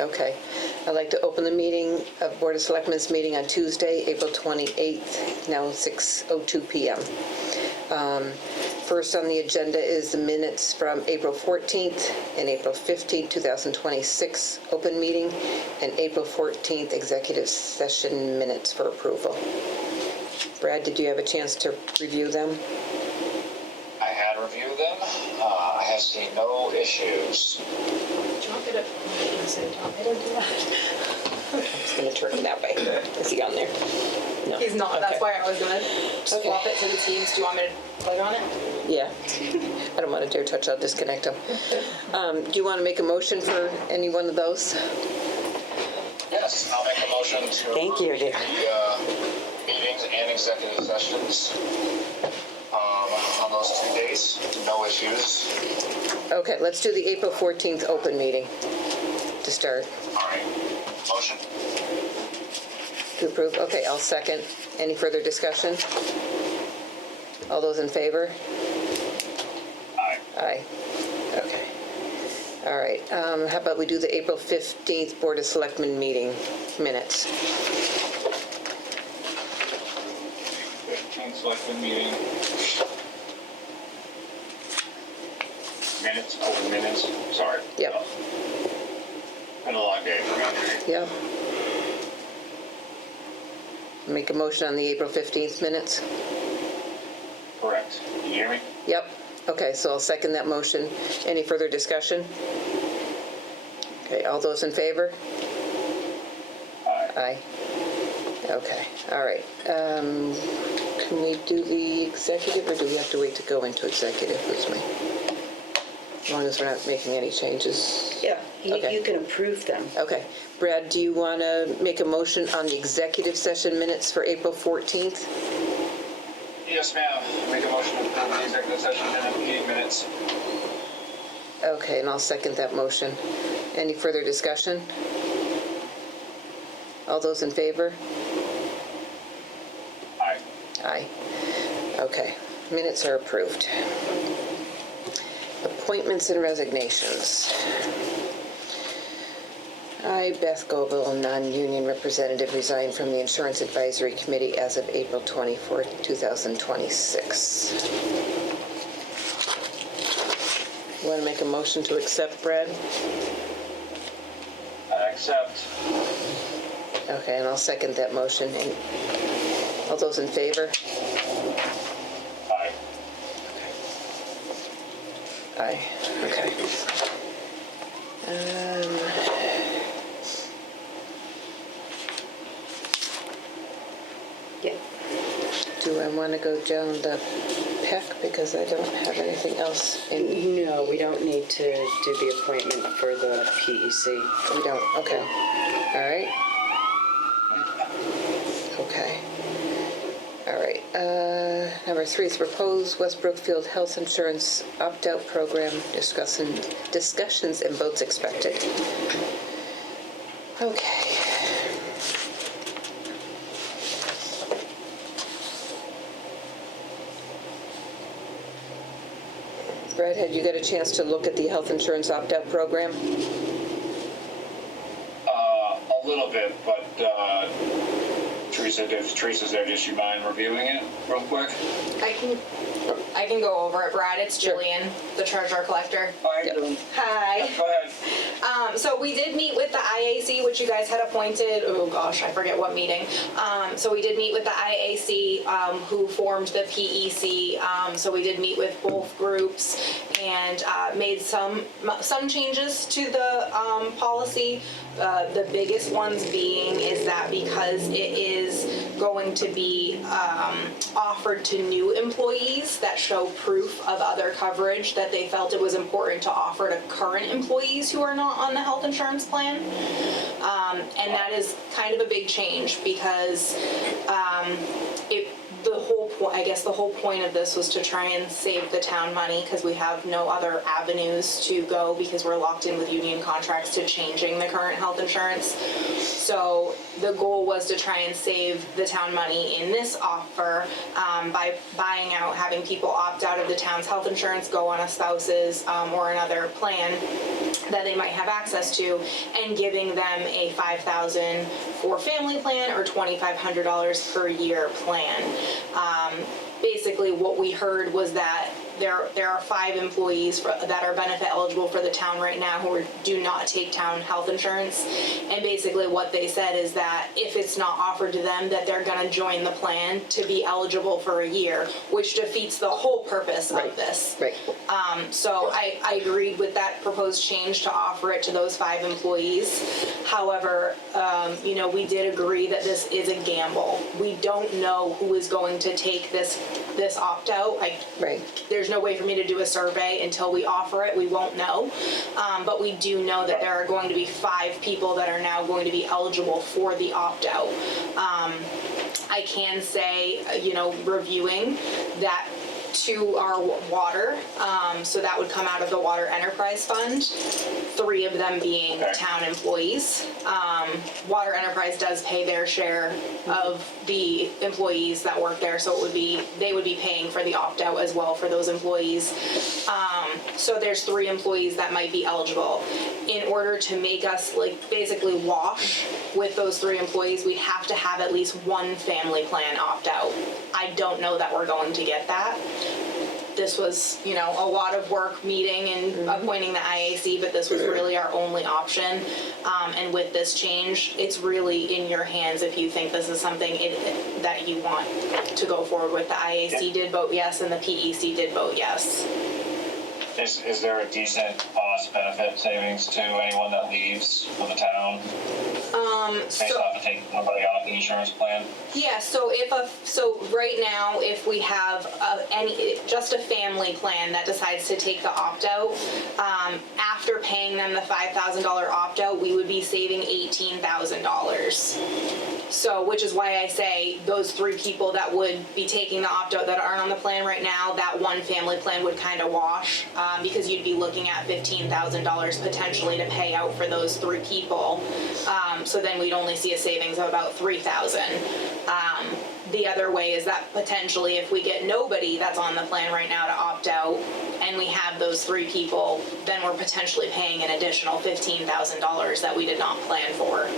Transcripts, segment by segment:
Okay. I'd like to open the meeting of Board of Selectmen's meeting on Tuesday, April 28th, now 6:02 p.m. First on the agenda is the minutes from April 14th and April 15th, 2026 open meeting, and April 14th executive session minutes for approval. Brad, did you have a chance to review them? I had reviewed them. I have seen no issues. Do you want me to do that? I'm just going to turn it that way. Is he on there? No. He's not. Okay. That's why I was going to swap it to the Teams. Do you want me to click on it? Yeah. I don't want to dare touch. I'll disconnect them. Do you want to make a motion for any one of those? Yes, I'll make a motion to Thank you, dear. the meetings and executive sessions on those 2 days. No issues. Okay, let's do the April 14th open meeting to start. All right. Motion. To approve? Okay, I'll second. Any further discussion? All those in favor? Aye. Aye. Okay. All right. How about we do the April 15th Board of Selectmen meeting minutes? 15th Selectmen meeting. Minutes, open minutes. Sorry. Yep. Been a long day for me. Yep. Make a motion on the April 15th minutes? Correct. Can you hear me? Yep. Okay, so I'll second that motion. Any further discussion? Okay, all those in favor? Aye. Aye. Okay, all right. Can we do the executive, or do we have to wait to go into executive with me? As long as we're not making any changes. Yeah, Okay. you can approve them. Okay. Brad, do you want to make a motion on the executive session minutes for April 14th? Yes, ma'am. Make a motion to approve the executive session and meeting minutes. Okay, and I'll second that motion. Any further discussion? All those in favor? Aye. Aye. Okay, minutes are approved. Appointments and resignations. I, Beth Goebel, non-union representative, resigned from the Insurance Advisory Committee as of April 24th, 2026. Want to make a motion to accept, Brad? I accept. Okay, and I'll second that motion. And all those in favor? Aye. Aye. Okay. Yeah. Do I want to go down the PEC because I don't have anything else in? No, we don't need to do the appointment for the PEC. We don't. Okay. All right. Okay. All right. Number 3 is proposed West Brookfield health insurance opt-out program. Discussions and votes expected. Okay. Brad, had you got a chance to look at the health insurance opt-out program? A little bit, but Teresa, if Teresa's there, does she mind reviewing it real quick? I can go over it, Brad. It's Sure. Jillian, the treasurer collector. How you doing? Hi. Go ahead. So we did meet with the IAC, which you guys had appointed. Oh gosh, I forget what meeting. So we did meet with the IAC, who formed the PEC. So we did meet with both groups and made some changes to the policy. The biggest ones being is that because it is going to be offered to new employees that show proof of other coverage, that they felt it was important to offer to current employees who are not on the health insurance plan. And that is kind of a big change because the whole I guess the whole point of this was to try and save the town money because we have no other avenues to go because we're locked in with union contracts to changing the current health insurance. So the goal was to try and save the town money in this offer by buying out, having people opt out of the town's health insurance, go on a spouse's or another plan that they might have access to, and giving them a $5,000 for family plan or $2,500 per year plan. Basically, what we heard was that there are 5 employees that are benefit eligible for the town right now who do not take town health insurance. And basically what they said is that if it's not offered to them, that they're gonna join the plan to be eligible for a year, which defeats the whole purpose of this. Right. So I agreed with that proposed change to offer it to those 5 employees. However, we did agree that this is a gamble. We don't know who is going to take this opt-out. Right. There's no way for me to do a survey until we offer it. We won't know. But we do know that there are going to be 5 people that are now going to be eligible for the opt-out. I can say, reviewing that to our water, so that would come out of the Water Enterprise Fund, 3 of them being town employees. Water Enterprise does pay their share of the employees that work there, so they would be paying for the opt-out as well for those employees. So there's 3 employees that might be eligible. In order to make us basically wash with those 3 employees, we'd have to have at least 1 family plan opt-out. I don't know that we're going to get that. This was, a lot of work meeting and appointing the IAC, but this was really our only option. And with this change, it's really in your hands if you think this is something that you want to go forward with. The IAC did vote yes, and the PEC did vote yes. Is there a decent cost benefit savings to anyone that leaves for the town? Based off of taking somebody off the insurance plan? Yeah, so right now, if we have just a family plan that decides to take the opt-out, after paying them the $5,000 opt-out, we would be saving $18,000. So, which is why I say those 3 people that would be taking the opt-out that aren't on the plan right now, that 1 family plan would kind of wash, because you'd be looking at $15,000 potentially to pay out for those 3 people. So then we'd only see a savings of about $3,000. The other way is that potentially if we get nobody that's on the plan right now to opt out, and we have those 3 people, then we're potentially paying an additional $15,000 that we did not plan for.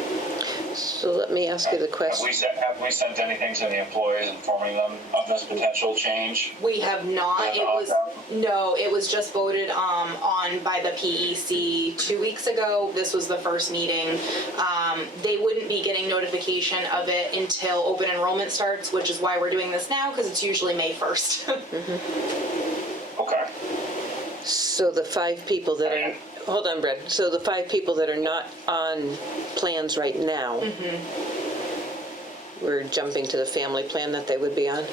So let me ask you the question. Have we sent anything to the employees informing them of this potential change? We have not. It was just voted on by the PEC 2 weeks ago. This was the first meeting. They wouldn't be getting notification of it until open enrollment starts, which is why we're doing this now, because it's usually May 1st. Okay. So the 5 people that are, hold on, Brett. So the 5 people that are not on plans right now, we're jumping to the family plan that they would be on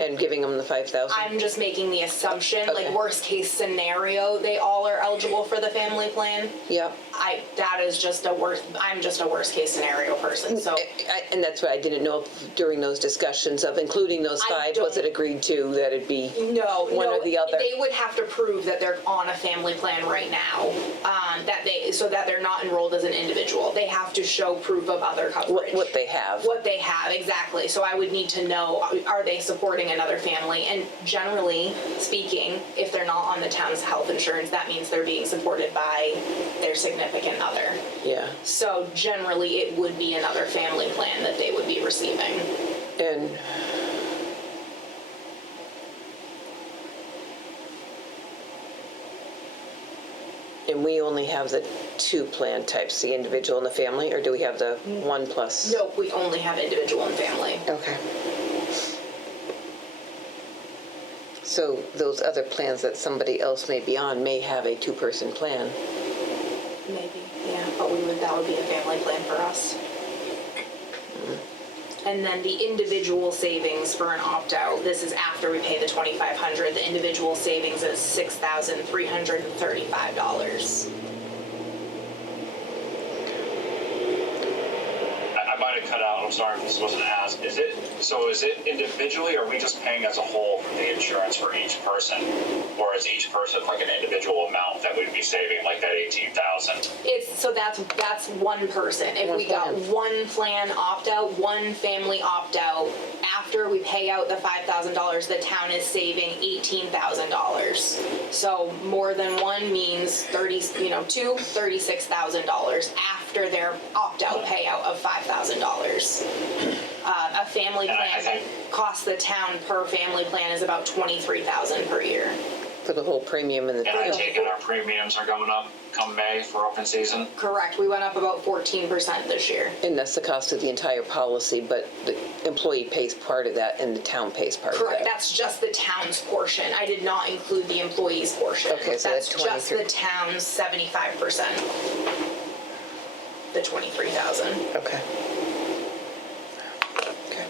and giving them the $5,000? I'm just making the assumption, Okay. worst case scenario, they all are eligible for the family plan. Yep. I'm just a worst case scenario person, so. And that's why I didn't know if during those discussions of including those 5, was it agreed to that it'd be one or the other? They would have to prove that they're on a family plan right now, so that they're not enrolled as an individual. They have to show proof of other coverage. What they have. What they have, exactly. So I would need to know, are they supporting another family? And generally speaking, if they're not on the town's health insurance, that means they're being supported by their significant other. Yeah. So generally, it would be another family plan that they would be receiving. And we only have the 2 plan types, the individual and the family, or do we have the 1 plus? No, we only have individual and family. Okay. So those other plans that somebody else may be on may have a 2-person plan. Maybe, yeah, but that would be a family plan for us. And then the individual savings for an opt-out, this is after we pay the $2,500, the individual savings is $6,335. I might have cut out, I'm sorry if this wasn't asked, is it individually, or are we just paying as a whole for the insurance for each person? Or is each person like an individual amount that we'd be saving, like that 18,000? So that's one person. If we got one plan opt-out, one family opt-out, after we pay out the $5,000, the town is saving $18,000. So more than one means two, $36,000 after their opt-out payout of $5,000. A family plan costs the town per family plan is about $23,000 per year. For the whole premium and the. And I take it our premiums are going up come May for open season? Correct. We went up about 14% this year. And that's the cost of the entire policy, but the employee pays part of that and the town pays part of that. Correct. That's just the town's portion. I did not include the employee's portion. Okay, so that's just 23. the town's 75%. The $23,000. Okay. Okay.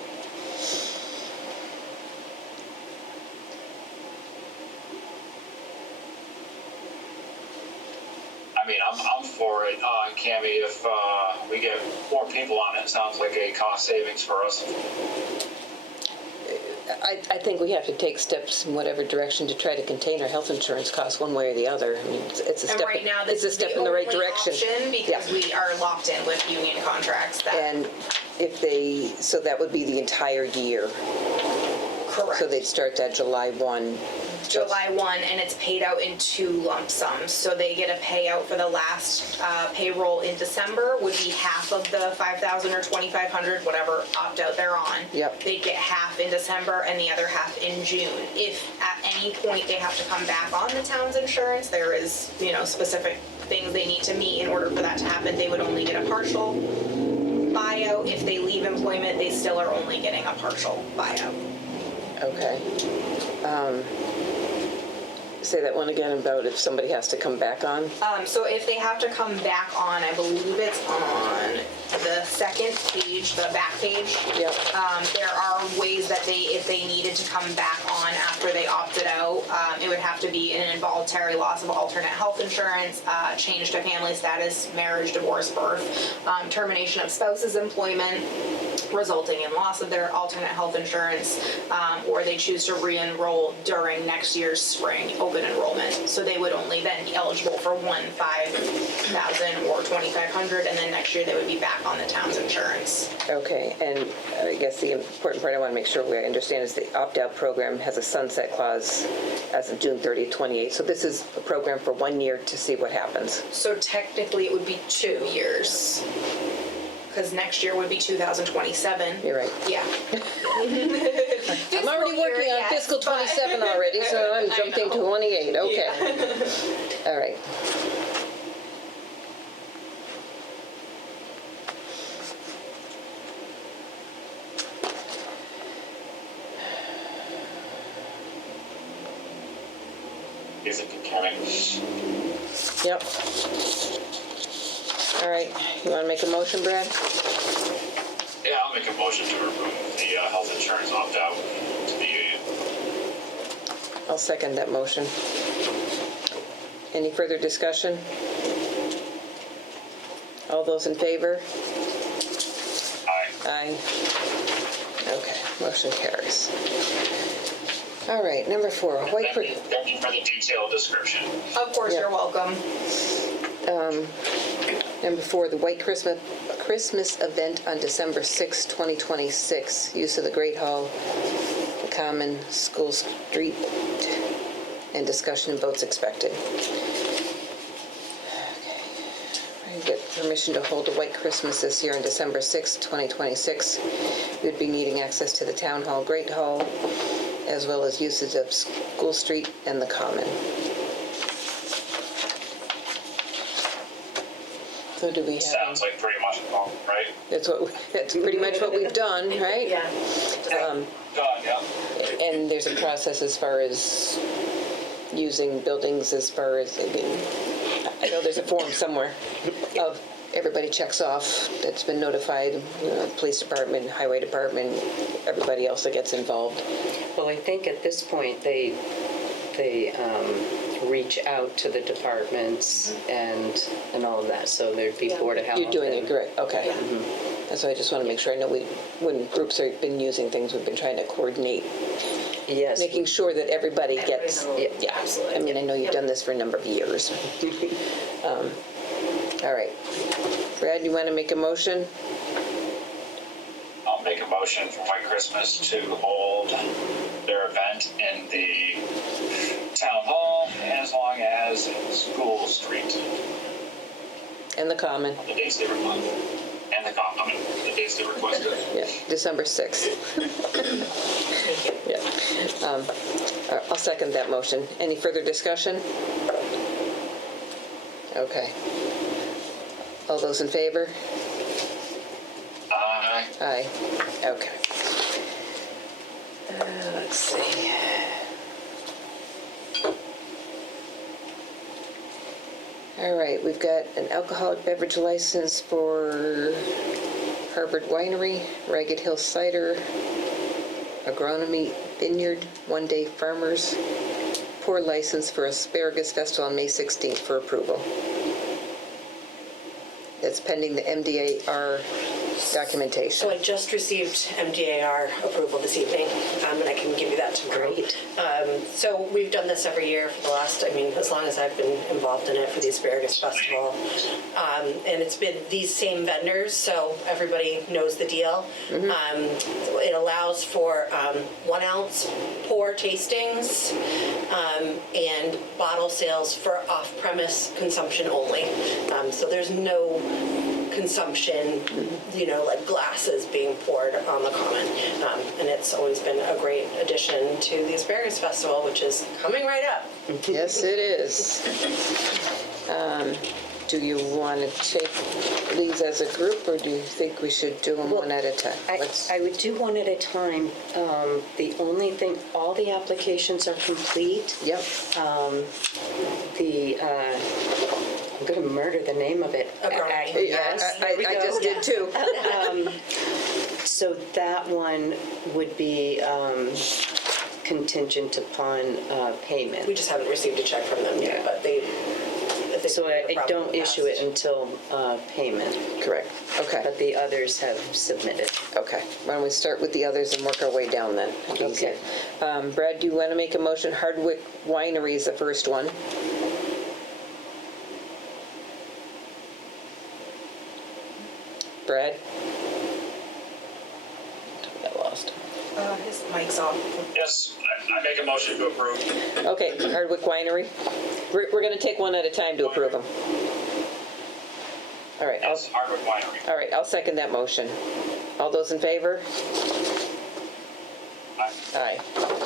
I mean, I'm for it, Cammie. If we get more people on it sounds like a cost savings for us. I think we have to take steps in whatever direction to try to contain our health insurance costs one way or the other. I mean, it's a step. And right now, it's this a is step the in the right only direction. option because Yeah. we are locked in with union contracts. And so that would be the entire year. Correct. So they'd start that July 1. July 1, and it's paid out in 2 lump sums. So they get a payout for the last payroll in December would be half of the $5,000 or $2,500, whatever opt-out they're on. Yep. They get half in December and the other half in June. If at any point they have to come back on the town's insurance, there is, specific things they need to meet in order for that to happen. They would only get a partial buyout. If they leave employment, they still are only getting a partial buyout. Okay. Say that one again about if somebody has to come back on. So if they have to come back on, I believe it's on the second page, the back page. Yep. There are ways that if they needed to come back on after they opted out, it would have to be an involuntary loss of alternate health insurance, change to family status, marriage, divorce, birth, termination of spouse's employment, resulting in loss of their alternate health insurance, or they choose to re-enroll during next year's spring open enrollment. So they would only then be eligible for $5,000 or $2,500, and then next year they would be back on the town's insurance. Okay, and I guess the important part I want to make sure we understand is the opt-out program has a sunset clause as of June 30th, 28. So this is a program for 1 year to see what happens. So technically it would be 2 years, because next year would be 2027. You're right. Yeah. I'm already working on fiscal 27 already, so I'm jumping to 28. Okay. Yeah. All right. Is it Cammie? Yep. All right. You want to make a motion, Brad? Yeah, I'll make a motion to remove the health insurance opt-out to the union. I'll second that motion. Any further discussion? All those in favor? Aye. Aye. Okay, motion carries. All right, number 4, White Thank you for the detailed description. Of course, Yeah. you're welcome. Number 4, the White Christmas event on December 6, 2026. Use of the Great Hall, the Common, School Street, and discussion and votes expected. Okay. I get permission to hold a White Christmas this year on December 6, 2026. We'd be needing access to the Town Hall, Great Hall, as well as usage of School Street and the Common. So do we have? Sounds like pretty much all, right? That's pretty much what we've done, right? Yeah. Done, yeah. And there's a process as far as using buildings, as far as, I know there's a form somewhere of everybody checks off that's been notified, police department, highway department, everybody else that gets involved. Well, I think at this point, they reach out to the departments and all of that, so there'd be Board of Health. You're doing it and- correct, okay. That's why I just want to make sure. I know when groups have been using things, we've been trying to coordinate, Yes. making sure that everybody gets, Everybody knows. yeah. I mean, I know you've done this for a number of years. All right. Brad, you want to make a motion? I'll make a motion for White Christmas to hold their event in the town hall as long as School Street, And the common, the dates they requested. And the common, the dates they requested. yeah, December 6th. Yeah. I'll second that motion. Any further discussion? Okay. All those in favor? Aye. Aye. Okay. Let's see. All right, we've got an alcoholic beverage license for Harvard Winery, Ragged Hill Cider, Agronomy Vineyard, One Day Farmers, pour license for Asparagus Festival on May 16th for approval. That's pending the MDAR documentation. So I just received MDAR approval this evening, and I can give you that tomorrow. Great. So we've done this every year for the last, as long as I've been involved in it for the Asparagus Festival. And it's been these same vendors, so everybody knows the deal. It allows for 1 ounce pour tastings and bottle sales for off-premise consumption only. So there's no consumption, like glasses being poured on the common. And it's always been a great addition to the Asparagus Festival, which is coming right up. Yes, it is. Do you want to take these as a group, or do you think we should do them one at a time? I would do one at a time. The only thing, all the applications are complete. Yep. I'm going to murder the name of it. Agronomy. Yes. I just did too. So that one would be contingent upon payment. We just haven't received a check from them yet, but they. So I don't issue it until payment, Correct. Okay. but the others have submitted. Okay. Why don't we start with the others and work our way down then? Okay. Brad, do you want to make a motion? Hardwick Winery is the first one. Brad? I lost. His mic's off. Yes, I make a motion to approve. Okay, Hardwick Winery. We're going to take one at a time to approve them. All right. Yes, Hardwick Winery. All right, I'll second that motion. All those in favor? Aye. Aye.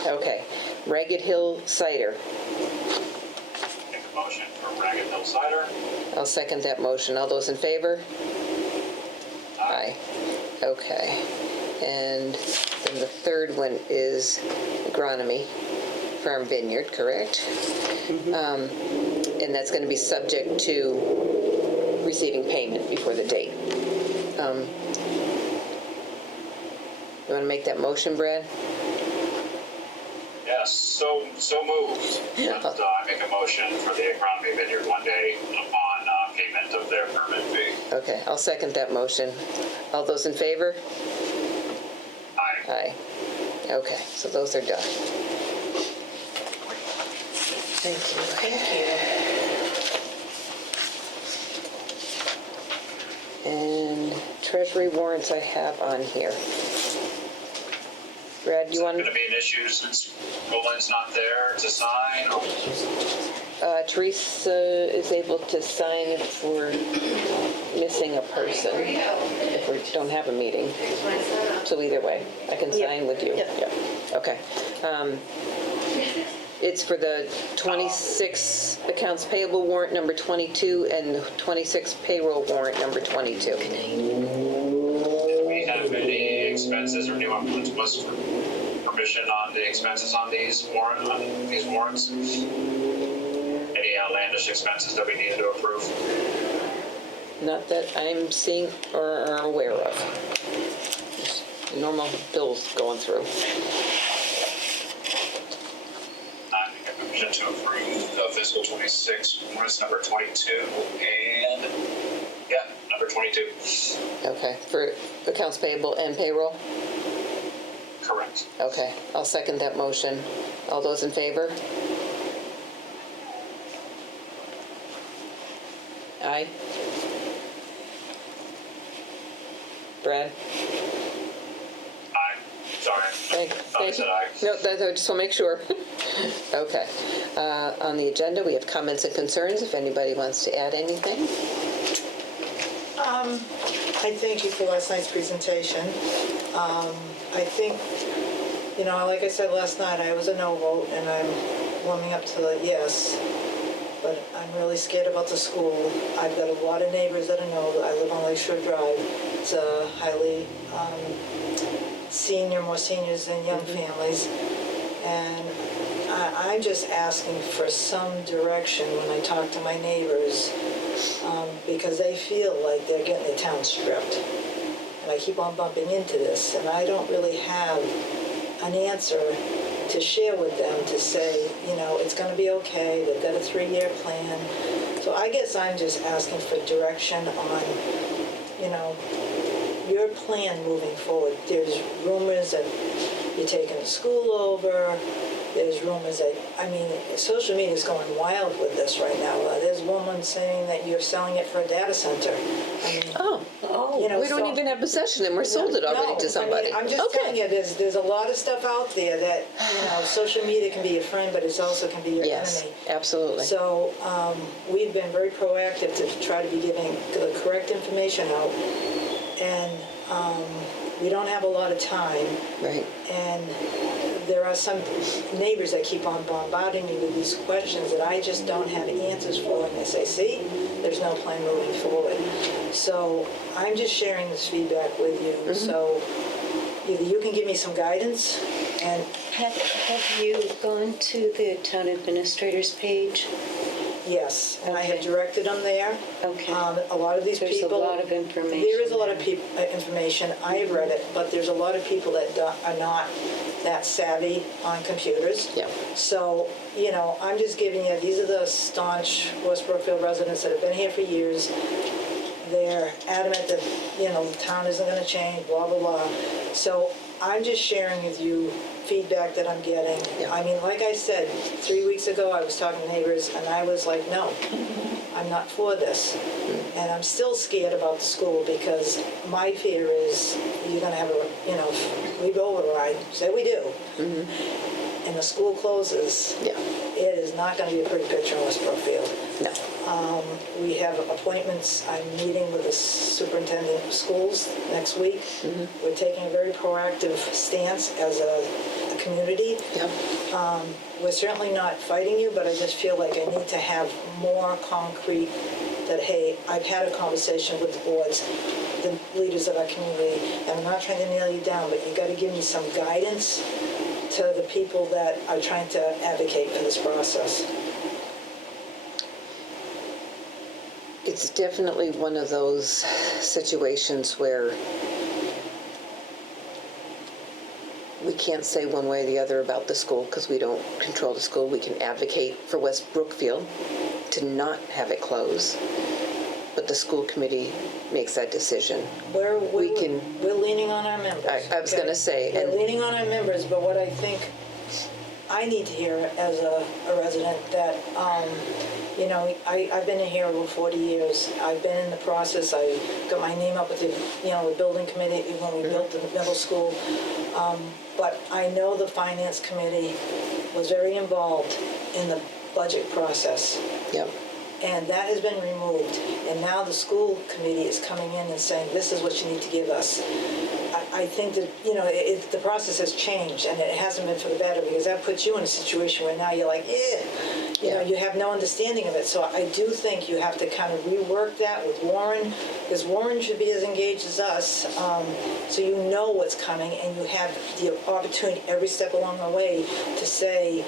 Okay. Ragged Hill Cider. Make a motion for Ragged Hill Cider. I'll second that motion. All those in favor? Aye. Okay. And then the third one is Agronomy Farm Vineyard, correct? And that's going to be subject to receiving payment before the date. You want to make that motion, Brad? Yes, so moved. Yeah. That, I make a motion for the Agronomy Vineyard One Day upon payment of their permit fee. Okay, I'll second that motion. All those in favor? Aye. Aye. Okay, so those are done. Thank you. Thank you. And treasury warrants I have on here. Brad, do you want Going to be an issue since Roland's not there to sign? Teresa is able to sign if we're missing a person, if we don't have a meeting. So either way, I can sign with you. Yep. Yeah. Okay. It's for the 26 accounts payable warrant number 22 and the 26 payroll warrant number 22. Do we have any expenses or new was permission on the expenses on these warrants? Any outlandish expenses that we needed to approve? Not that I'm seeing or are aware of. Just normal bills going through. I make a motion to approve the fiscal 26 warrants number 22 and, number 22. Okay, for accounts payable and payroll? Correct. Okay, I'll second that motion. All those in favor? Aye. Brad? Aye. Sorry. Thank Thought I you. said aye. No, I just want to make sure. Okay. On the agenda, we have comments and concerns, if anybody wants to add anything. I thank you for last night's presentation. I think, like I said last night, I was a no vote, and I'm warming up to the yes. But I'm really scared about the school. I've got a lot of neighbors that I know. I live on Lakeshore Drive. It's a highly more seniors than young families. And I'm just asking for some direction when I talk to my neighbors, because they feel like they're getting their town stripped. And I keep on bumping into this, and I don't really have an answer to share with them to say, it's going to be okay. They've got a 3-year plan. So I guess I'm just asking for direction on, your plan moving forward. There's rumors that you're taking the school over. There's rumors that, social media is going wild with this right now. There's woman saying that you're selling it for a data center. We don't even have possession, and we're sold it already to somebody. I'm just telling you, there's a lot of stuff out there that, social media can be your friend, but it also can be your Yes, enemy. absolutely. So we've been very proactive to try to be giving the correct information out. And we don't have a lot of time. Right. And there are some neighbors that keep on bombarding me with these questions that I just don't have answers for. And they say, see, there's no plan moving forward. So I'm just sharing this feedback with you. Mm-hmm. So either you can give me some guidance and... Have you gone to the town administrator's page? Yes, and I have Okay. directed them there. Okay. A lot of these There's people... a lot of information. There is a lot of information. I have read it, but there's a lot of people that are not that savvy on computers. Yeah. So, I'm just giving you, these are the staunch West Brookfield residents that have been here for years. They're adamant that, the town isn't going to change, blah, blah, blah. So I'm just sharing with you feedback that I'm getting. Yeah. Like I said, 3 weeks ago, I was talking to neighbors, and I was like, no, I'm not for this. And I'm still scared about the school, because my fear is you're going to have we override, say we do, and the school closes. Yeah. It is not going to be a pretty picture in West Brookfield. No. We have appointments. I'm meeting with the superintendent of schools next week. Mm-hmm. We're taking a very proactive stance as a community. Yeah. We're certainly not fighting you, but I just feel like I need to have more concrete that, hey, I've had a conversation with the boards, the leaders of our community, and I'm not trying to nail you down, but you got to give me some guidance to the people that are trying to advocate for this process. It's definitely one of those situations where we can't say one way or the other about the school, because we don't control the school. We can advocate for West Brookfield to not have it close, but the school committee makes that decision. We're can- leaning on our members. I was gonna say, We're and- leaning on our members, but what I think I need to hear as a resident that, I've been in here over 40 years. I've been in the process. I got my name up with the building committee when we built the middle school. But I know the finance committee was very involved in the budget process. Yep. And that has been removed. And now the school committee is coming in and saying, this is what you need to give us. I think that, the process has changed, and it hasn't been for the better, because that puts you in a situation where now you're like, you have no understanding of it. So I do think you have to kind of rework that with Warren, because Warren should be as engaged as us, so you know what's coming, and you have the opportunity every step along the way to say,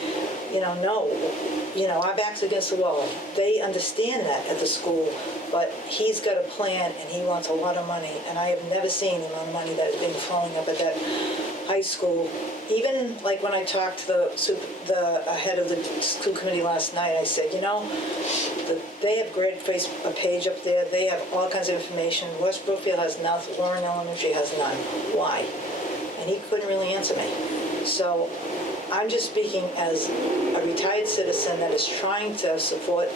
no, our back's against the wall. They understand that at the school, but he's got a plan, and he wants a lot of money, and I have never seen the amount of money that has been flowing up at that high school, even like when I talked to the head of the school committee last night, I said, they have great a page up there. They have all kinds of information. West Brookfield has nothing. Warren Elementary has none. Why? And he couldn't really answer me. So I'm just speaking as a retired citizen that is trying to support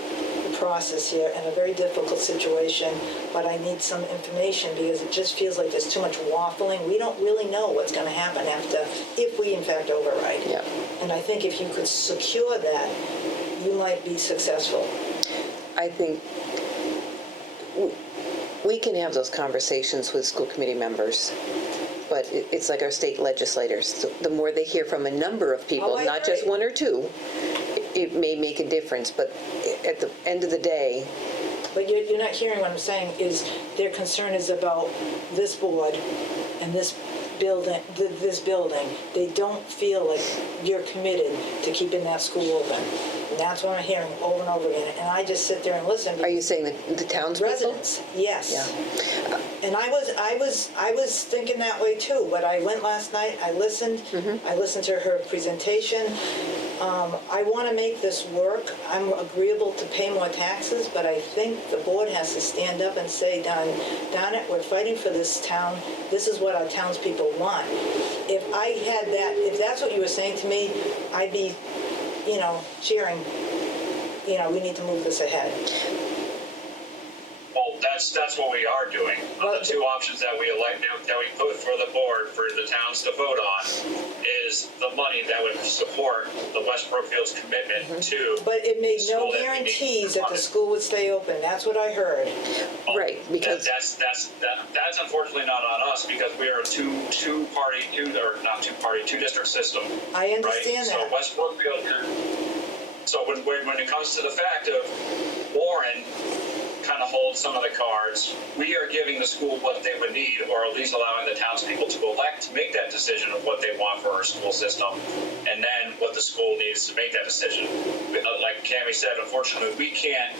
the process here in a very difficult situation, but I need some information because it just feels like there's too much waffling. We don't really know what's going to happen if we in fact override. Yeah. And I think if you could secure that, you might be successful. I think we can have those conversations with school committee members, but it's like our state legislators. The more they hear from a number of people, Oh, I not just agree. one or two, it may make a difference. But at the end of the day, But you're not hearing what I'm saying is their concern is about this board and this building. They don't feel like you're committed to keeping that school open. And that's what I'm hearing over and over again. And I just sit there and listen. are you saying that the townspeople? Residents, yes. Yeah. And I was thinking that way too, but I went last night, I listened, I listened to her presentation. I want to make this work. I'm agreeable to pay more taxes, but I think the board has to stand up and say, darn it, we're fighting for this town. This is what our townspeople want. If I had that, if that's what you were saying to me, I'd be, cheering, we need to move this ahead. Well, that's what we are doing. The two options that we put for the board for the towns to vote on is the money that would support the West Brookfield's commitment to. But it made the no school that we need guarantees that the funded. school would stay open. That's what I heard. Right, because That's unfortunately not on us because we are a two district system. I understand right? that. So West Brookfield. So when it comes to the fact of Warren kind of holds some of the cards, we are giving the school what they would need, or at least allowing the townspeople to elect to make that decision of what they want for our school system, and then what the school needs to make that decision. Like Cammie said, unfortunately, we can't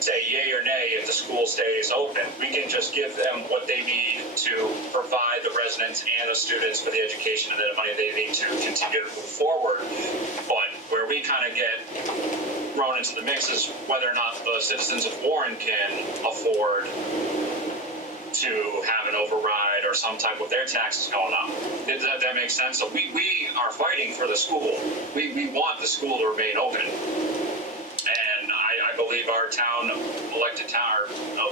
say yay or nay if the school stays open. We can just give them what they need to provide the residents and the students for the education and the money they need to continue to move forward. But where we kind of get thrown into the mix is whether or not the citizens of Warren can afford to have an override or some type of their taxes going up. Does that make sense? So we are fighting for the school. We want the school to remain open. And I believe our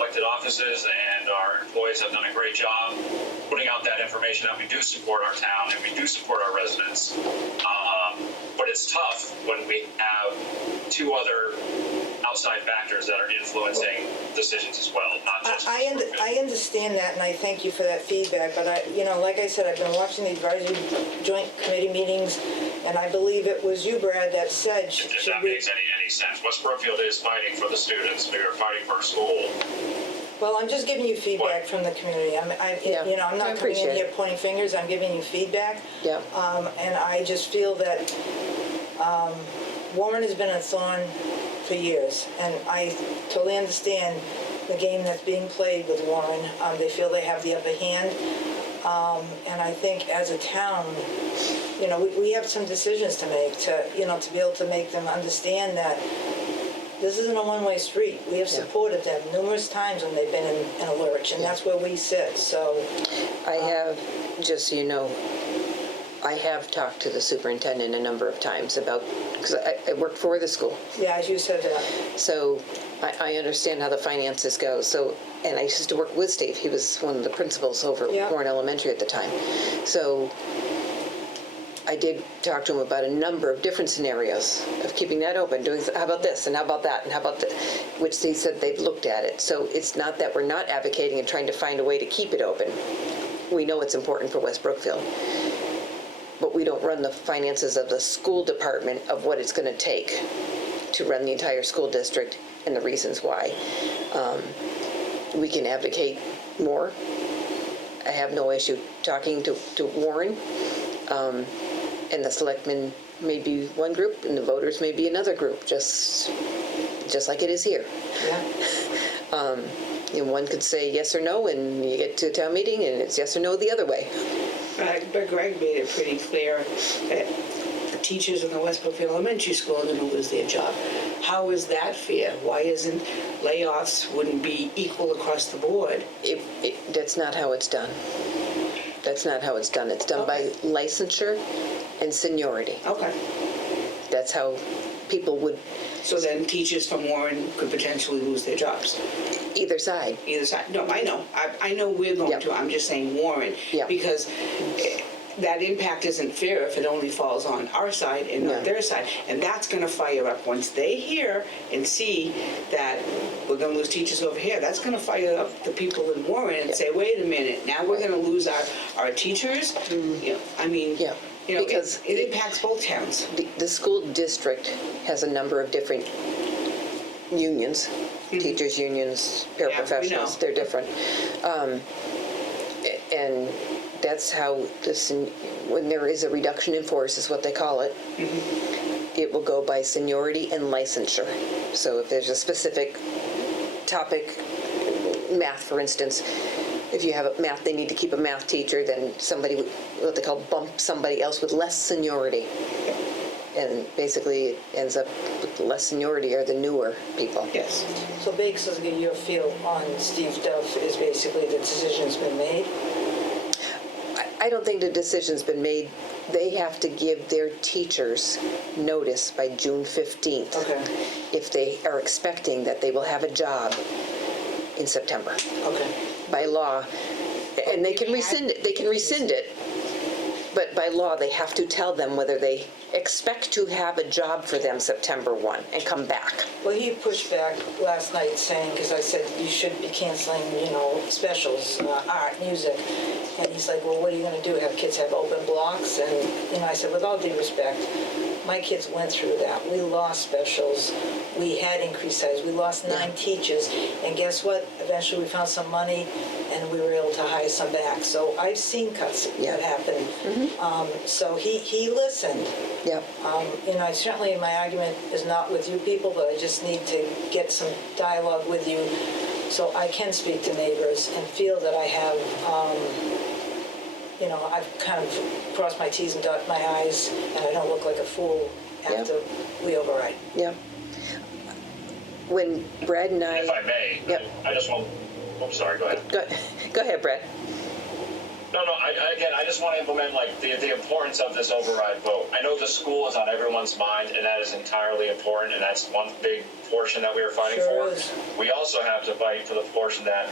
elected offices and our employees have done a great job putting out that information that we do support our town and we do support our residents. But it's tough when we have two other outside factors that are influencing decisions as well, not just. I understand that, and I thank you for that feedback, but like I said, I've been watching the advisory joint committee meetings, and I believe it was you, Brad, that said, If that makes any sense. West Brookfield is fighting for the students. We are fighting for our school. Well, I'm just giving you feedback from the community. I'm I not coming appreciate in here it. pointing fingers, I'm giving you feedback. Yeah. And I just feel that Warren has been a thorn for years, and I totally understand the game that's being played with Warren. They feel they have the upper hand. And I think as a town, we have some decisions to make to be able to make them understand that this isn't a one-way street. We have supported them numerous times when they've been in a lurch, and that's where we sit, so. I have, just so you know, I have talked to the superintendent a number of times about, because I work for the school. Yeah, as you said that. So I understand how the finances go. So, and I used to work with Steve. He was one of the principals over Yeah. Warren Elementary at the time. So I did talk to him about a number of different scenarios of keeping that open, doing, how about this, and how about that, and how about that, which they said they've looked at it. So it's not that we're not advocating and trying to find a way to keep it open. We know it's important for West Brookfield. But we don't run the finances of the school department of what it's going to take to run the entire school district and the reasons why. We can advocate more. I have no issue talking to Warren. And the selectmen may be one group and the voters may be another group, just like it is here. Yeah. One could say yes or no and you get to a town meeting and it's yes or no the other way. But Greg made it pretty clear that the teachers in the West Brookfield Elementary School are going to lose their job. How is that fair? Why isn't layoffs wouldn't be equal across the board? That's not how it's done. That's not how it's done. It's done by licensure and seniority. Okay. That's how people would, So then teachers from Warren could potentially lose their jobs. either side. Either side. No, I know. I know we're going Yep. to. I'm just saying Warren. Yep. Because that impact isn't fair if it only falls on our side and No. not their side. And that's going to fire up. Once they hear and see that we're going to lose teachers over here, that's going to fire up the people in Warren and say, wait a minute, now we're going to lose our teachers? You know, I mean, Yeah. you know, Because it impacts both towns. The school district has a number of different unions, teachers' unions, we know. paraprofessionals, they're different. And that's how this, when there is a reduction in force, is what they call it, it will go by seniority and licensure. So if there's a specific topic, math, for instance, if you have a math, they need to keep a math teacher, then somebody, what they call bump somebody else with less seniority. And basically, it ends up with less seniority are the newer people. Yes. So basically, your feel on Steve Duff is basically the decision's been made? I don't think the decision's been made. They have to give their teachers notice by June 15th. Okay. If they are expecting that they will have a job in September. Okay. By law, and they can rescind it, but by law, they have to tell them whether they expect to have a job for them September 1 and come back. Well, he pushed back last night saying, because I said you should be canceling, specials, art, music. And he's like, well, what are you going to do? Have kids have open blocks? And, I said, with all due respect, my kids went through that. We lost specials. We had increased size. We lost 9 teachers. And guess what? Eventually we found some money and we were able to hire some back. So I've seen cuts that happen. So he listened. Yep. Certainly my argument is not with you people, but I just need to get some dialogue with you so I can speak to neighbors and feel that I have, I've kind of crossed my T's and dotted my I's, and I don't look like a fool after we override. Yeah. When Brad and I... If I may, Yep. I just want, I'm sorry, go ahead. Go ahead, Brad. No, I just want to implement the importance of this override vote. I know the school is on everyone's mind, and that is entirely important, and that's one big portion that we are fighting Sure for. is. We also have to fight for the portion that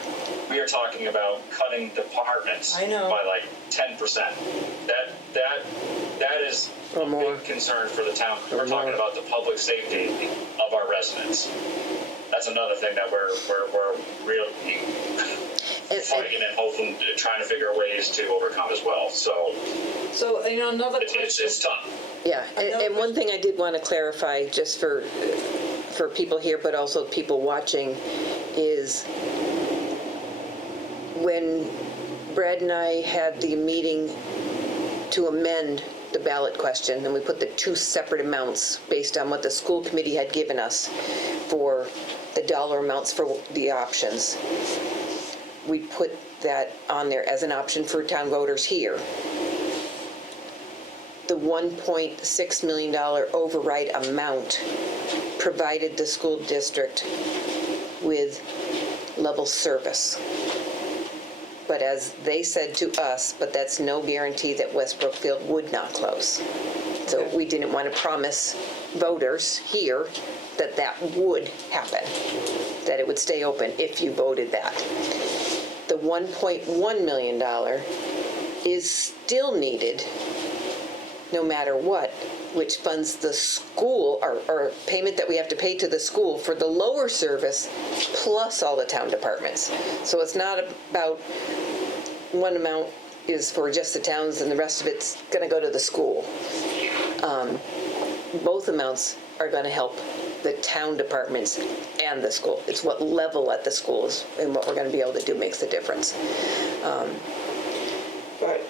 we are talking about cutting departments I know. by 10%. That is Or a more. big concern for the town. Or We're talking more. about the public safety of our residents. That's another thing that we're really fighting and hoping, trying to figure ways to overcome as well. So Another it's question. tough. Yeah, and one thing I did want to clarify, just for people here, but also people watching, is when Brad and I had the meeting to amend the ballot question, and we put the 2 separate amounts based on what the school committee had given us for the dollar amounts for the options. We put that on there as an option for town voters here. The $1.6 million override amount provided the school district with level service. But as they said to us, but that's no guarantee that West Brookfield would not close. So we didn't want to promise voters here that that would happen, that it would stay open if you voted that. The $1.1 million is still needed no matter what, which funds the school, or payment that we have to pay to the school for the lower service, plus all the town departments. So it's not about one amount is for just the towns and the rest of it's going to go to the school. Both amounts are going to help the town departments and the school. It's what level at the schools and what we're going to be able to do makes the difference. But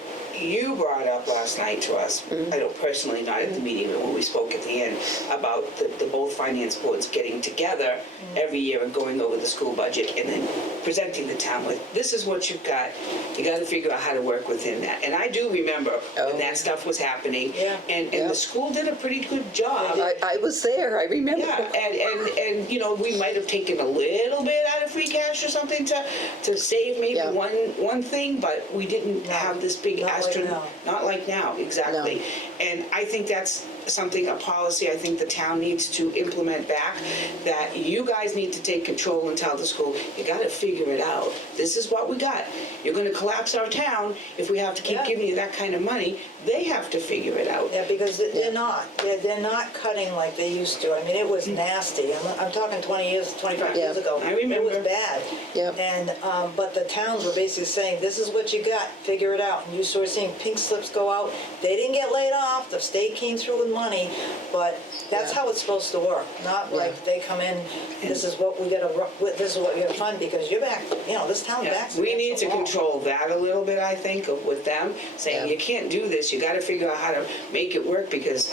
you brought up last night to us, I don't personally, not at the meeting, but when we spoke at the end, about the both finance boards getting together every year and going over the school budget and then presenting the town with, this is what you've got. You got to figure out how to work within that. And I do remember when that stuff was happening, Yeah. and Yeah. the school did a pretty good job. I was there, I remember. Yeah, and you know, we might have taken a little bit out of free cash or something to save maybe Yeah. one thing, but we didn't have this big Not like now. not like now, exactly. And I think that's something, a policy I think the town needs to implement back, that you guys need to take control and tell the school, you gotta figure it out. This is what we got. You're gonna collapse our town if we have to keep Yeah. giving you that kind of money. They have to figure it out. Yeah, because they're not. They're not cutting like they used to. I mean, it was nasty. I'm talking 20 years, 25 years Yeah. ago. I remember. It was bad. Yep. And, but the towns were basically saying, this is what you got, figure it out. And you started seeing pink slips go out. They didn't get laid off, the state came through with money, but that's Yeah. how it's supposed to work. Not Yeah. like they come in, this is what we gotta, this is what we gotta fund, because you're back, this town Yeah, backs. we against need the to wall. control that a little bit, I think, with them, saying, Yeah. you can't do this, you gotta figure out how to make it work, because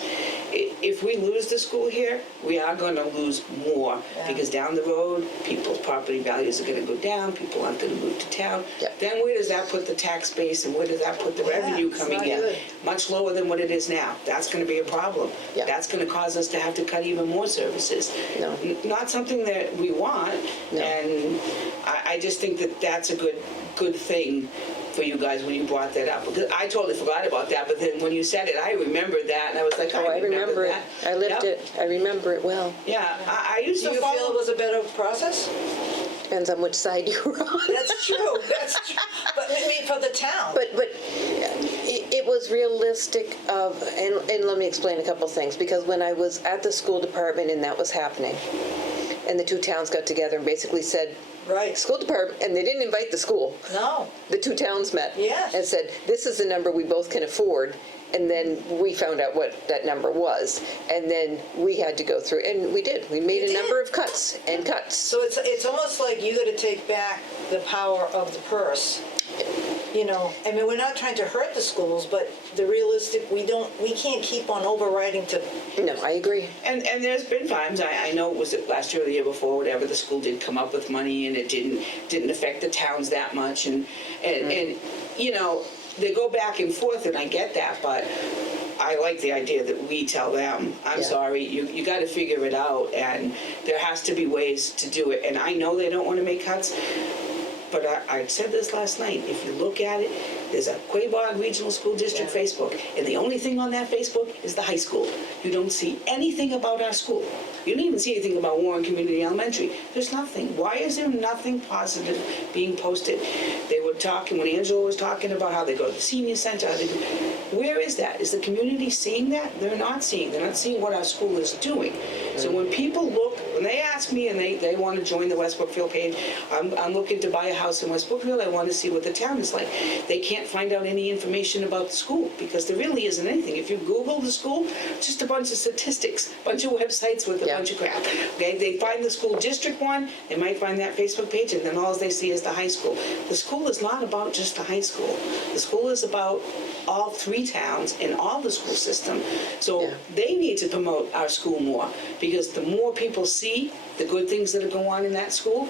if we lose the school here, we are gonna lose more, Yeah. because down the road, people's property values are gonna go down, people aren't gonna move to town. Yeah. Then where does that put the tax base, and where does that put the Yeah, revenue it's coming not in? good. Much lower than what it is now. That's gonna be a problem. Yeah. That's gonna cause us to have to cut even more services. No. Not something that we want, No. and I just think that that's a good thing for you guys when you brought that up. Because I totally forgot about that, but then when you said it, I remembered that, and I was like, Oh, I remember it. that. I lived Yep. it. I remember it well. Yeah, I used Do to you feel it follow. was a better process? Depends on which side you were on. That's true, that's true. But I mean, for the town. But it was realistic of, and let me explain a couple things, because when I was at the school department and that was happening, and the two towns got together and basically said, Right. school department, and they didn't invite the school. No. The two towns met. Yes. And said, this is the number we both can afford. And then we found out what that number was. And then we had to go through, and we did. We made You a did. number of cuts and cuts. So it's almost like you gotta take back the power of the purse. I mean, we're not trying to hurt the schools, but the realistic, we can't keep on overriding to, No, I agree. And there's been times, I know it was last year or the year before, whatever, the school did come up with money, and it didn't affect the towns that much, and they go back and forth, and I get that, but I like the idea that we tell them, I'm Yeah. sorry, you gotta figure it out, and there has to be ways to do it, and I know they don't wanna make cuts, but I said this last night, if you look at it, there's a Quabog Regional School District Yeah. Facebook, and the only thing on that Facebook is the high school. You don't see anything about our school. You don't even see anything about Warren Community Elementary. There's nothing. Why is there nothing positive being posted? They were talking, when Angela was talking about how they go to the senior center, where is that? Is the community seeing that? They're not seeing what our school is doing. So when people look, when they ask me and they want to join the West Brookfield page, I'm looking to buy a house in West Brookfield, I want to see what the town is like. They can't find out any information about the school, because there really isn't anything. If you Google the school, just a bunch of statistics, bunch of websites with a Yeah. bunch of crap. Okay, they find the school district one, they might find that Facebook page, and then all they see is the high school. The school is not about just the high school. The school is about all three towns and all the school system. So Yeah. they need to promote our school more, because the more people see the good things that are going on in that school,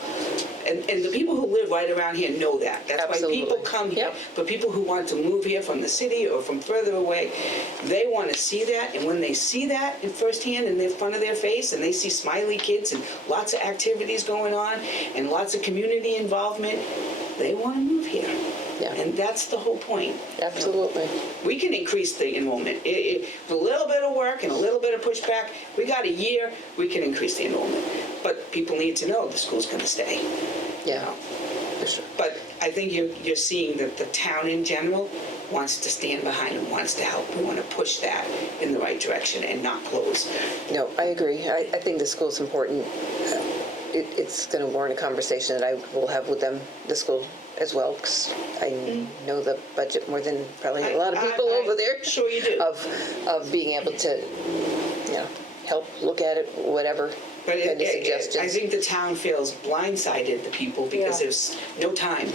and the people who live right around here know that. That's Absolutely. why people come here. Yep. But people who want to move here from the city or from further away, they want to see that, and when they see that in firsthand in front of their face, and they see smiley kids and lots of activities going on and lots of community involvement, they want to move here. Yeah. And that's the whole point. Absolutely. We can increase the enrollment. With a little bit of work and a little bit of pushback, we got a year, we can increase the enrollment. But people need to know the school's going to stay. Yeah, for sure. But I think you're seeing that the town in general wants to stand behind and wants to help. We want to push that in the right direction and not close. No, I agree. I think the school's important. It's going to warrant a conversation that I will have with them, the school as well, because I know the budget more than probably a lot of people over there. Sure you do. Of being able to, help look at it, whatever But kind of I suggestions. think the town feels blindsided, the people, because Yeah. there's no time.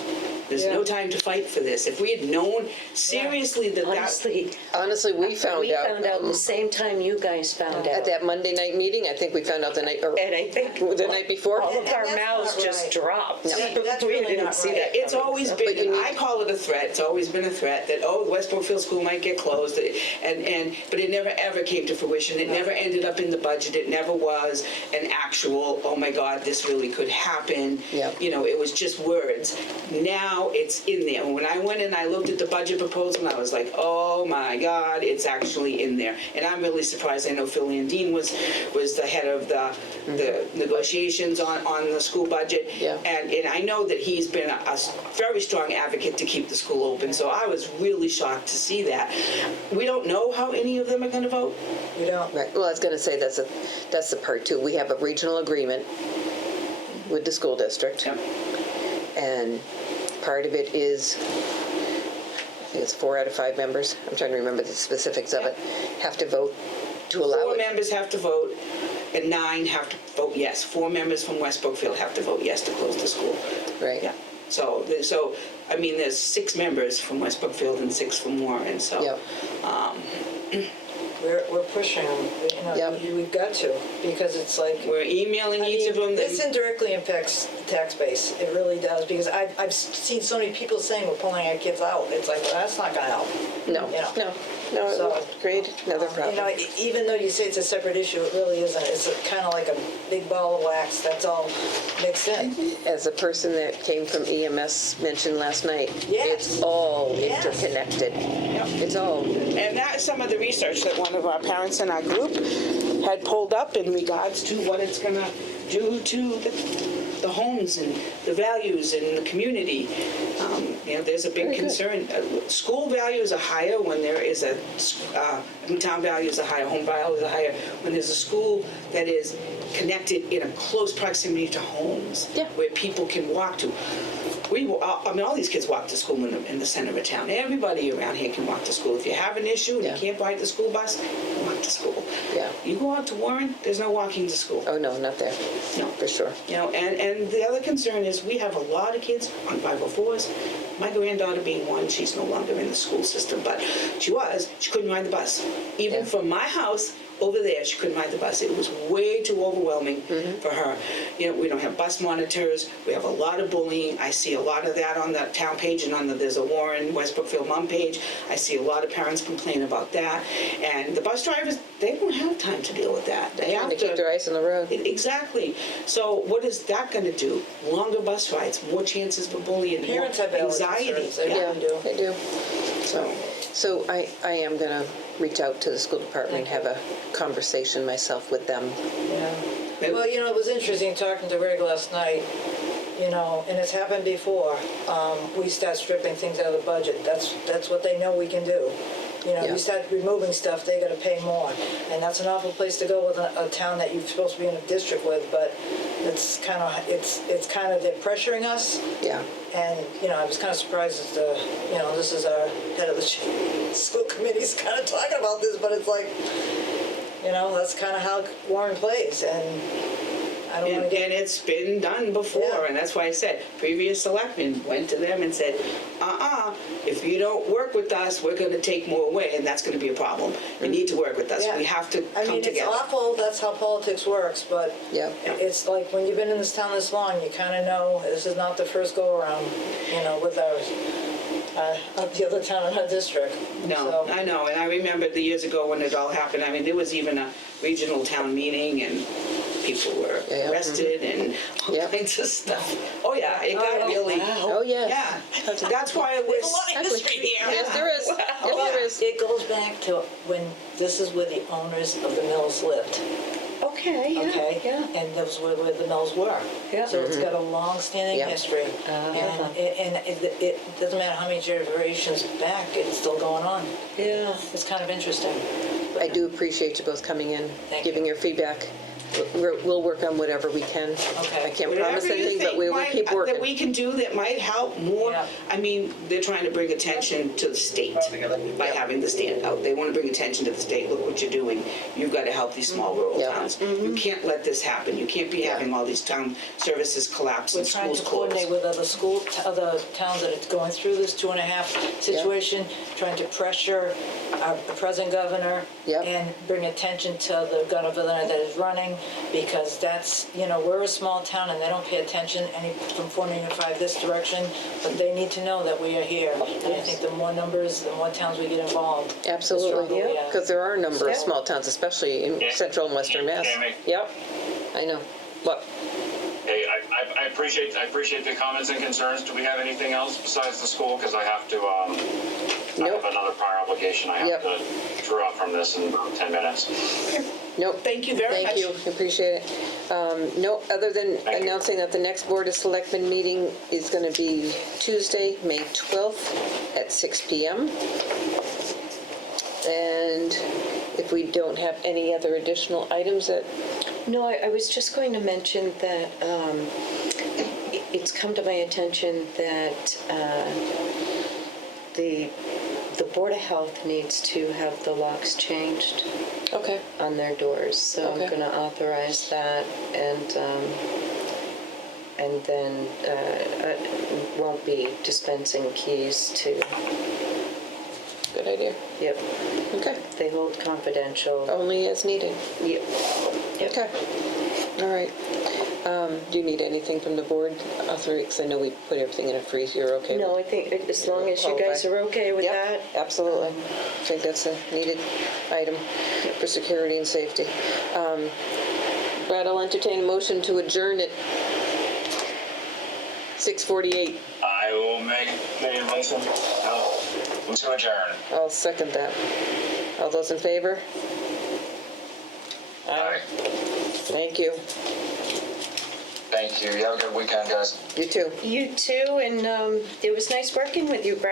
There's no time to fight for this. If we had known seriously that Honestly, we found we out. found out the same time you guys found At out. that Monday night meeting, I think we found out the night, or And I think the night before. all of And our that's mouths not just right. dropped. That's We really didn't not see right. that it's coming. always been, and I call it a threat, it's always been a threat that, oh, West Brookfield School might get closed, but it never ever came to fruition. It never ended up in the budget. It never was an actual, oh my God, this really could happen. Yep. You know, it was just words. Now it's in there. When I went and I looked at the budget proposal, I was like, oh my God, it's actually in there. And I'm really surprised. I know Phil Landine was the head of the negotiations on the school budget. Yeah. And I know that he's been a very strong advocate to keep the school open. So I was really shocked to see that. We don't know how any of them are going to vote. We don't. Right, well, I was gonna say, that's the part too. We have a regional agreement with the school district. Yep. And part of it is, I think it's 4 out of 5 members, I'm trying to remember the specifics of it, have to vote to allow 4 it. members have to vote, and 9 have to vote yes. 4 members from West Brookfield have to vote yes to close the school. Right. Yeah. So I mean, there's 6 members from West Brookfield and 6 from Warren. So. Yep. We're pushing them, you know, Yep. we've got to, because it's like, We're emailing each of them. this indirectly impacts the tax base, it really does, because I've seen so many people saying we're pulling our kids out, it's like, well, that's not gonna help. No, You know. no, it So, will create another You problem. know, even though you say it's a separate issue, it really isn't, it's kind of like a big ball of wax that's all mixed in. As a person that came from EMS mentioned last night, Yes. it's all Yes. interconnected. It's all, And that is some of the research that one of our parents in our group had pulled up in regards to what it's going to do to the homes and the values in the community. You know, there's a big concern. School values are higher when there is town values are higher, home values are higher, when there's a school that is connected in a close proximity to homes, Yeah. where people can walk to. I mean, all these kids walk to school in the center of town. Everybody around here can walk to school. If you have an issue and Yeah. you can't ride the school bus, walk to school. Yeah. You go out to Warren, there's no walking to school. oh, no, not there. No. For sure. You know, and the other concern is we have a lot of kids on 504s. My granddaughter being one, she's no longer in the school system, but she couldn't ride the bus. Even Yeah. from my house over there, she couldn't ride the bus. It was way too overwhelming for her. You know, we don't have bus monitors. We have a lot of bullying. I see a lot of that on the town page and there's a Warren, West Brookfield mom page. I see a lot of parents complain about that. And the bus drivers, they don't have time to deal with that. They Trying have to keep their eyes on the road. Exactly. So what is that going to do? Longer bus rides, more chances for bullying, more Parents have valid anxiety. concerns. They Yeah, really do. they do. So I am going to reach out to the school department and have a conversation myself with them. Yeah. Well, you know, it was interesting talking to Greg last night, you know, and it's happened before. We start stripping things out of the budget. That's what they know we can do. You know, Yeah. you start removing stuff, they gotta pay more. And that's an awful place to go with a town that you're supposed to be in a district with, but it's kind of, they're pressuring us. Yeah. And, you know, I was kind of surprised as you know, this is our head of the school committee's kind of talking about this, but it's like, you know, that's kind of how Warren plays, and I don't want to get... And it's been done before, Yeah. and that's why I said, previous selectmen went to them and said, if you don't work with us, we're going to take more away, and that's going to be a problem. You need to work with us. Yeah. We have to I come mean, together. it's awful, that's how politics works, but Yep. it's like when you've been in this town this long, you kind of know this is not the first go-around, you know, with the other town in our district. No, So- I know, and I remember the years ago when it all happened. I mean, there was even a regional town meeting, and people were Yeah. arrested and all Yeah. kinds of stuff. Oh, yeah, it got really... Oh, yes. Yeah, that's why it was... history here. Yes, there is. Yes, there is. It goes back to when, this is where the owners of the mills lived, Okay, yeah, okay? yeah. And those were where the mills were. Yeah. So it's got a long-standing Yeah. history. And it doesn't matter how many generations back, it's still going on. Yeah. It's kind of interesting. I do appreciate you both coming in, Thank giving you. your feedback. We'll work on whatever we can. Okay. I can't promise Whatever you anything, but think we will might- keep working. That we can do that might help more. Yeah. I mean, they're trying to bring attention to the state by having the stand out. They want to bring attention to the state. Look what you're doing. You've got to help these small rural Yeah. towns. You can't let this happen. You can't be having all these town services collapse We're and trying schools to close. coordinate with other towns that are going through this 2.5 situation, trying to pressure our present governor Yep. and bring attention to the governor that is running, because that's, we're a small town and they don't pay attention any from 495 this direction, but they need to know that we are here. And I think the more numbers, the more towns we get involved. the Absolutely, stronger we are. because there are a number of Yeah. small towns, especially in Yeah. central and western Mass. Tammy. Yep, I know. What? Hey, I appreciate the comments and concerns. Do we have anything else besides the school? Because I have to, I Nope. have another prior obligation I have Yep. to draw out from this in about 10 minutes. Nope. Thank you very much. Thank you, appreciate it. No, other than Thank you. announcing that the next Board of Selectmen meeting is going to be Tuesday, May 12th at 6 PM. And if we don't have any other additional items that, No, I was just going to mention that it's come to my attention that the Board of Health needs to have the locks changed okay, on their doors. So I'm Okay. going to authorize that, and then won't be dispensing keys to, good idea. yep, Okay, they hold confidential. only as needed. Yep. Yep. Okay, all right. Do you need anything from the board? Because I know we put everything in a freeze, you're okay with No, I think as long as you guys are okay with that. Yep, absolutely. I think that's a needed item for security and safety. Brad, I'll entertain a motion to adjourn at 6:48. I will make the motion to adjourn. I'll second that. All those in favor? Aye. Thank you. Thank you. You have a good weekend, guys. You too. You too, and it was nice working with you, Brad.